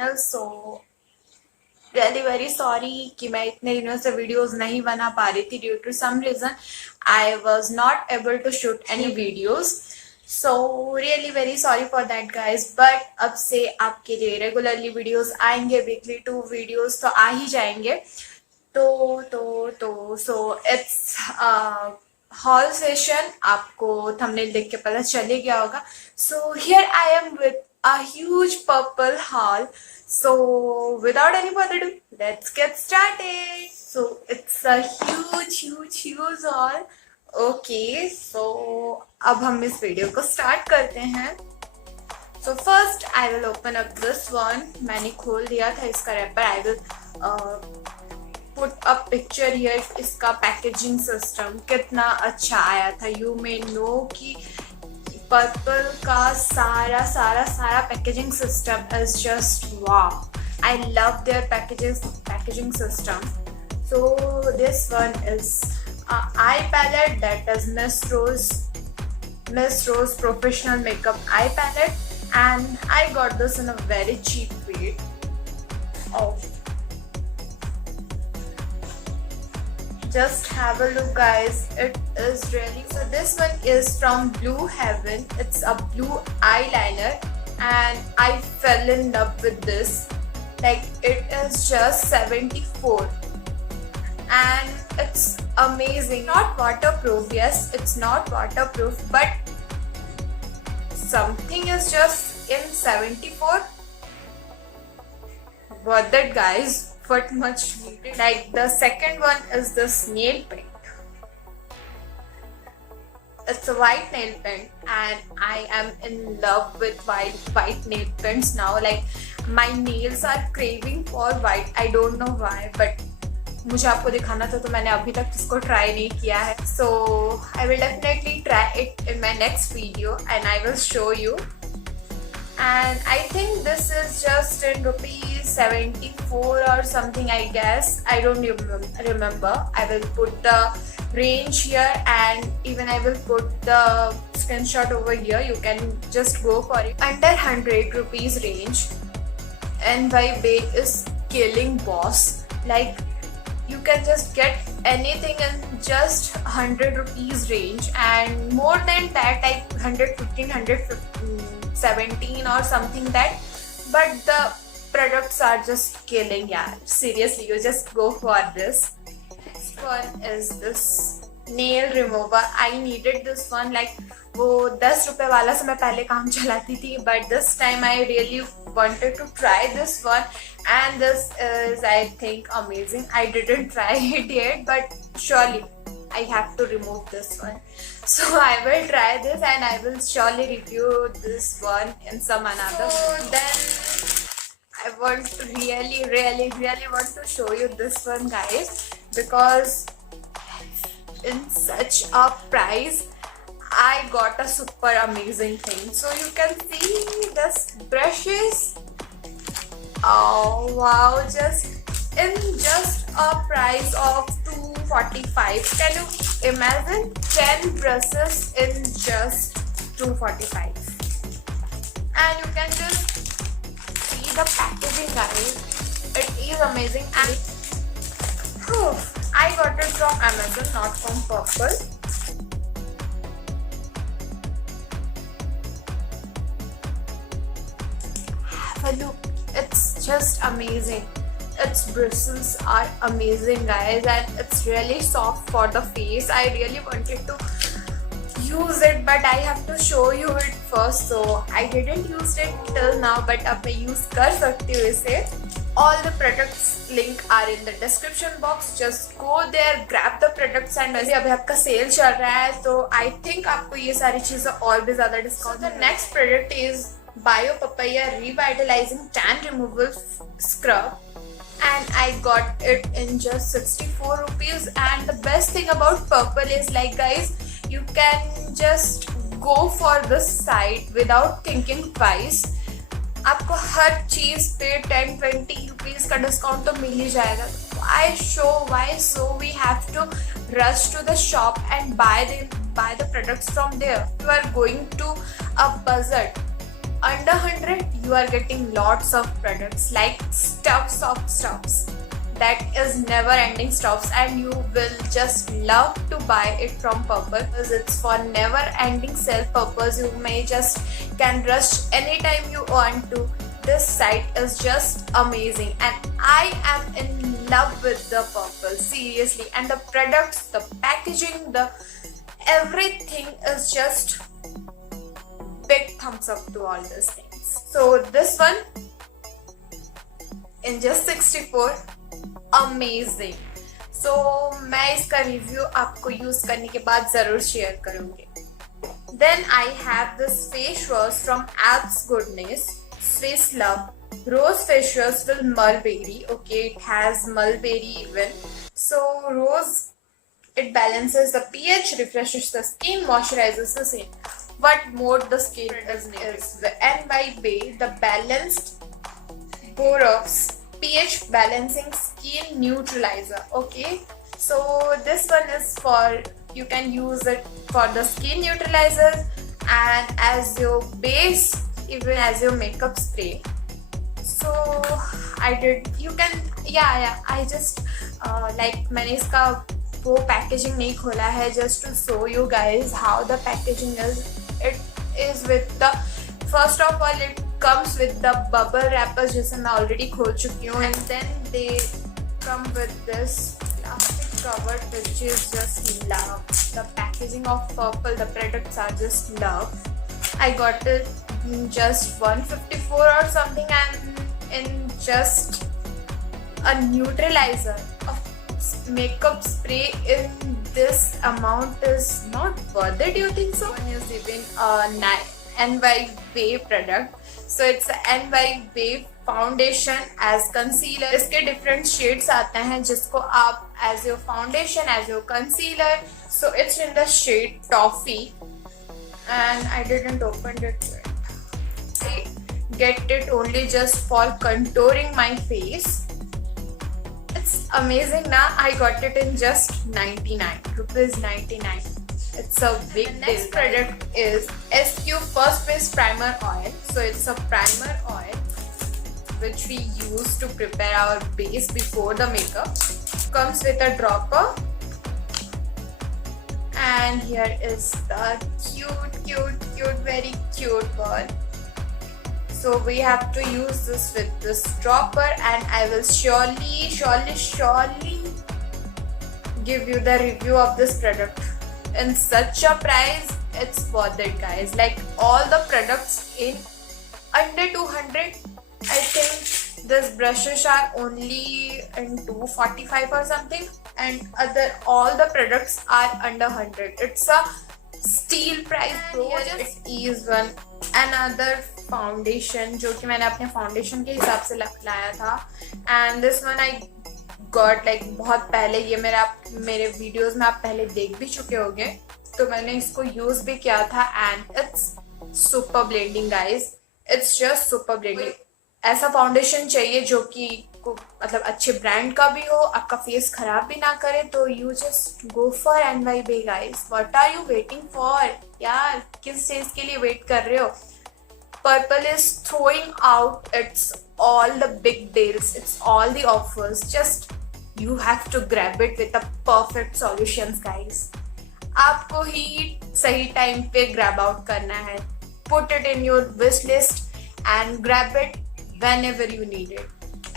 channel, so really very sorry कि मैं इतने दिनों से वीडियोस नहीं बना पा रही थी due to some reason I was not able to shoot any videos. So really very sorry for that guys, but अब से आपके लिए रेगुलरली वीडियोस आएंगे, वीकली 2 वीडियोस तो आ ही जाएंगे. तो सो इट्स हॉल सेशन. आपको थंबनेल देख के पता चल ही गया होगा. So here I am with a huge purple haul. So without any further ado, let's get started. So it's a huge haul. Okay, so अब हम इस वीडियो को स्टार्ट करते हैं. So first I will open up this one. मैंने खोल दिया था इसका wrapper. I will put a picture here. इसका पैकेजिंग सिस्टम कितना अच्छा आया था. You may know कि पर्पल का सारा packaging system is just wow. I love their packaging system. So this one is eye palette that is Miss Rose Professional Makeup Eye Palette, and I got this in a very cheap way. Oh, just have a look guys, it is really. So this one is from Blue Heaven. It's a blue eyeliner and I fell in love with this. Like it is just 74 and it's amazing. Not waterproof. Yes, it's not waterproof, but something is just in 74. Worth it guys. But much needed. Like the second one is this nail paint. It's a white nail paint and I am in love with white nail paints now. Like my nails are craving for white. I don't know why, but मुझे आपको दिखाना था तो मैंने अभी तक इसको try नहीं किया है. So I will definitely try it in my next video and I will show you. And I think this is just in rupees 74 or something, I guess. I don't remember. I will put the range here and even I will put the screenshot over here. You can just go for it. Under 100 rupees range. NY Bake is killing boss. Like you can just get anything in just 100 rupees range, and more than that like 115, 117 or something that, but the products are just killing. Yeah, seriously, you just go for this. Next one is this nail remover. I needed this one. Like वो 10 रुपए वाला से मैं पहले काम चलाती थी, but this time I really wanted to try this one and this is I think amazing. I didn't try it yet, but surely I have to remove this one. So I will try this and I will surely review this one in some another. So then I want to really want to show you this one guys, because in such a price I got a super amazing thing. So you can see this brushes. Oh wow, just in just a price of 245. Can you imagine 10 brushes in just 245? And you can just see the packaging guys. It is amazing and I got it from Amazon, not from Purple. Have a look. It's just amazing. Its bristles are amazing guys and it's really soft for the face. I really wanted to use it but I have to show you it first. So I didn't use it till now, but अब मैं use कर सकती हूँ इसे. All the products link are in the description box. Just go there, grab the products and वैसे अभी आपका cell चल रहा है तो I think आपको ये सारी चीजें और भी ज़्यादा discount. The next product is Bio Papaya Revitalizing Tan Removal Scrub. And I got it in just 64 rupees. And the best thing about Purple is like guys, you can just go for this site without thinking twice. आपको हर चीज पे 10-20 rupees का discount तो मिल ही जाएगा. Why so we have to rush to the shop and buy the products from there. You are going to a budget under 100 you are getting lots of products, like stuffs of stuffs. That is never ending stuffs, and you will just love to buy it from Purplle because it's for never ending sale purpose. You may just can rush anytime you want to. This site is just amazing, and I am in love with the Purplle, seriously. And the products, the packaging, the everything is just big thumbs up to all these things. So this one in just 64, amazing. So मैं इसका review आपको use करने के बाद जरूर share करूंगी. Then I have this face wash from abs goodness Swiss Love Rose face wash with mulberry. Okay, it has mulberry even. So rose, it balances the pH, refreshes the skin, moisturizes the skin. What more the skin is the NYB, the balanced Borax pH balancing skin neutralizer. Okay, so this one is for, you can use it for the skin neutralizer and as your base, even as your makeup spray. So I did, you can, yeah I just like मैंने इसका वो packaging नहीं खोला है, just to show you guys how the packaging is. It is with the, first of all it comes with the bubble wrappers जिसे मैं already खोल चुकी हूँ, and then they come with this plastic cover which is just love. The packaging of Purplle, the products are just love. I got it in just 154 or something, and in just a neutralizer, a makeup spray in this amount is not worth it. Do you think so? One is even a NY Wave product. So it's a NY Wave foundation as concealer. इसके different shades आते हैं जिसको आप as your foundation, as your concealer. So it's in the shade toffee and I didn't open it. I get it only just for contouring my face. It's amazing na. I got it in just 99 rupees 99. It's a big deal. The next product is SQ First Face Primer Oil. So it's a primer oil which we use to prepare our base before the makeup. Comes with a dropper. And here is the cute, very cute ball. So we have to use this with this dropper, and I will surely give you the review of this product. In such a price, it's worth it, guys. Like all the products in under 200, I think these brushes are only in 245 or something, and all the products are under 100. It's a steal price. It is one another foundation जो कि मैंने अपने foundation के हिसाब से लाया था. And this one I got like बहुत पहले. ये मेरे वीडियोस में आप पहले देख भी चुके होंगे, तो मैंने इसको यूज भी किया था. And it's super blending guys. It's just super blending. ऐसा फाउंडेशन चाहिए जो कि मतलब अच्छे ब्रांड का भी हो, आपका फेस खराब भी ना करे, तो you just go for NY Bay guys. What are you waiting for यार? किस चीज के लिए वेट कर रहे हो? Purplle is throwing out its all the big deals, it's all the offers. Just you have to grab it with the perfect solutions, guys. आपको ही सही टाइम पे grab out करना है. Put it in your wish list and grab it whenever you need it.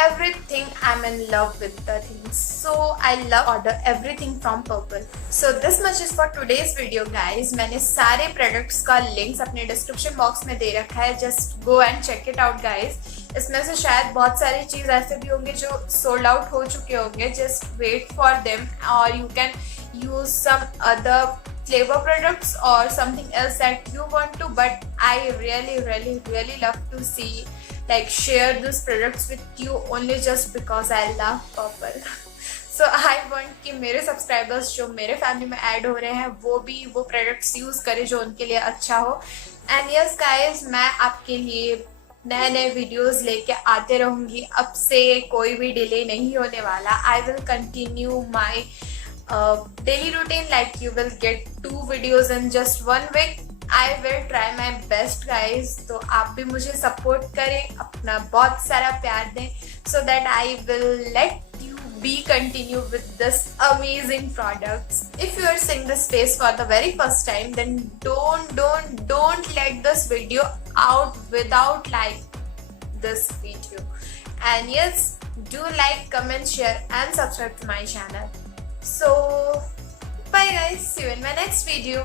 Everything, I'm in love with the things, so I love order everything from Purplle. So this much is for today's video, guys. मैंने सारे products का links अपने description box में दे रखा है. Just go and check it out, guys. इसमें से शायद बहुत सारी चीज ऐसे भी होंगे जो sold out हो चुके होंगे. Just wait for them, or you can use some other flavor products or something else that you want to. But I really love to see, like, share these products with you only just because I love Purplle. So I want कि मेरे subscribers जो मेरे family में add हो रहे हैं वो भी वो प्रोडक्ट्स यूज करें जो उनके लिए अच्छा हो. एंड यस गाइज, मैं आपके लिए नए वीडियोस लेके आते रहूंगी. अब से कोई भी डिले नहीं होने वाला. I will continue my daily routine. Like you will get 2 videos in just 1 week, I will try my best guys. तो आप भी मुझे सपोर्ट करें, अपना बहुत सारा प्यार दें, so that I will let you be continue with this amazing products. If you are seeing this face for the very first time, then don't let this video out without like this video. And yes, do like, comment, share and subscribe to my channel. So bye guys, see you in my next video.